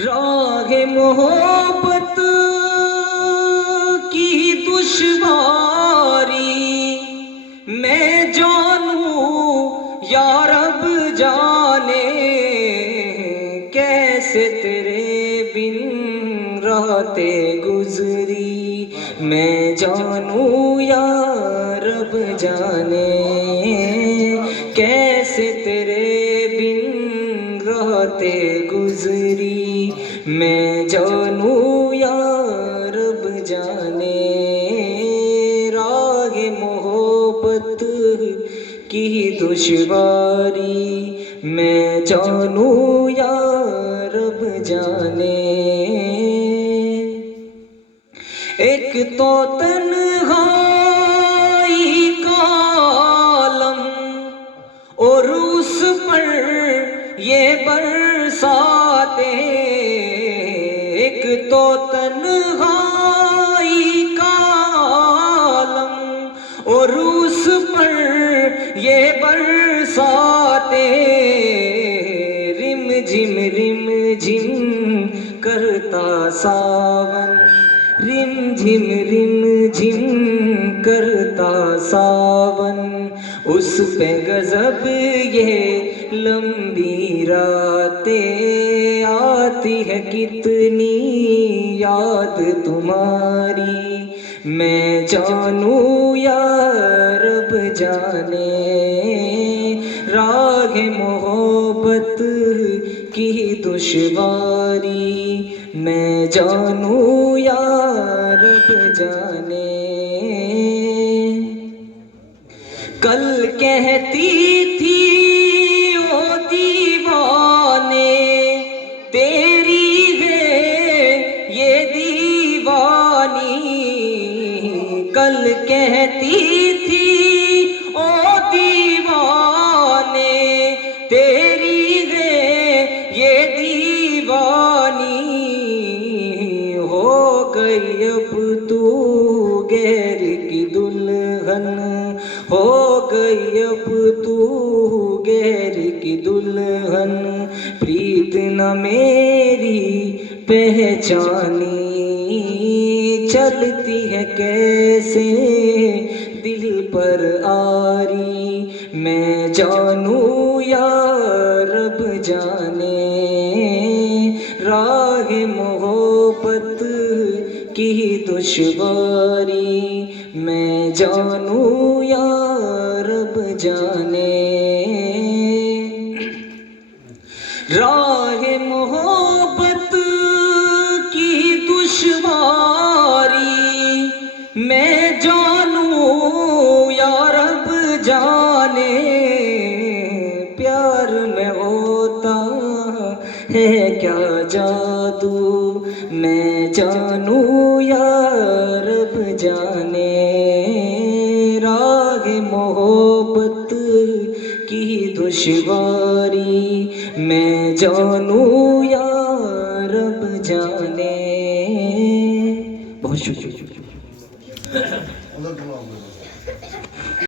راہ محبت کی دشواری میں جانوں یا رب جانے، کیسے تیرے بن راتیں گزری میں جانوں یا رب جانے، کیسے تیرے بن راتیں گزری میں جانوں یا رب جانے، راہ محبت کی دشواری میں جانوں یا رب جانے، ایک تو تنہائی کا عالم اور اس پر یہ برساتیں، ایک تو تنہائی کا عالم اور اس پر یہ برساتیں، رم جھم کرتا ساون، رم جھم کرتا ساون، اس پہ غضب یہ لمبی راتیں، آتی ہے کتنی یاد تمہاری میں جانوں یا رب جانے، راہ محبت کی دشواری میں جانوں یا رب جانے، کل کہتی تھی او دیوانے تیری ہے یہ دیوانی، کل کہتی تھی او دیوانے تیری ہے یہ دیوانی، ہو گئی اب تو غیر کی دلہن، ہو گئی اب تو غیر کی دلہن، پریت نہ میری پہچانی، چلتی ہے کیسے دل پر آری میں جانوں یا رب جانے، راہ محبت کی دشواری میں جانوں یا رب جانے، راہ محبت کی دشواری میں جانوں یا رب جانے، پیار میں ہوتا ہے کیا جادو میں جانوں یا رب جانے، راہ محبت کی دشواری میں جانوں یا رب جانے، بہت شکریہ۔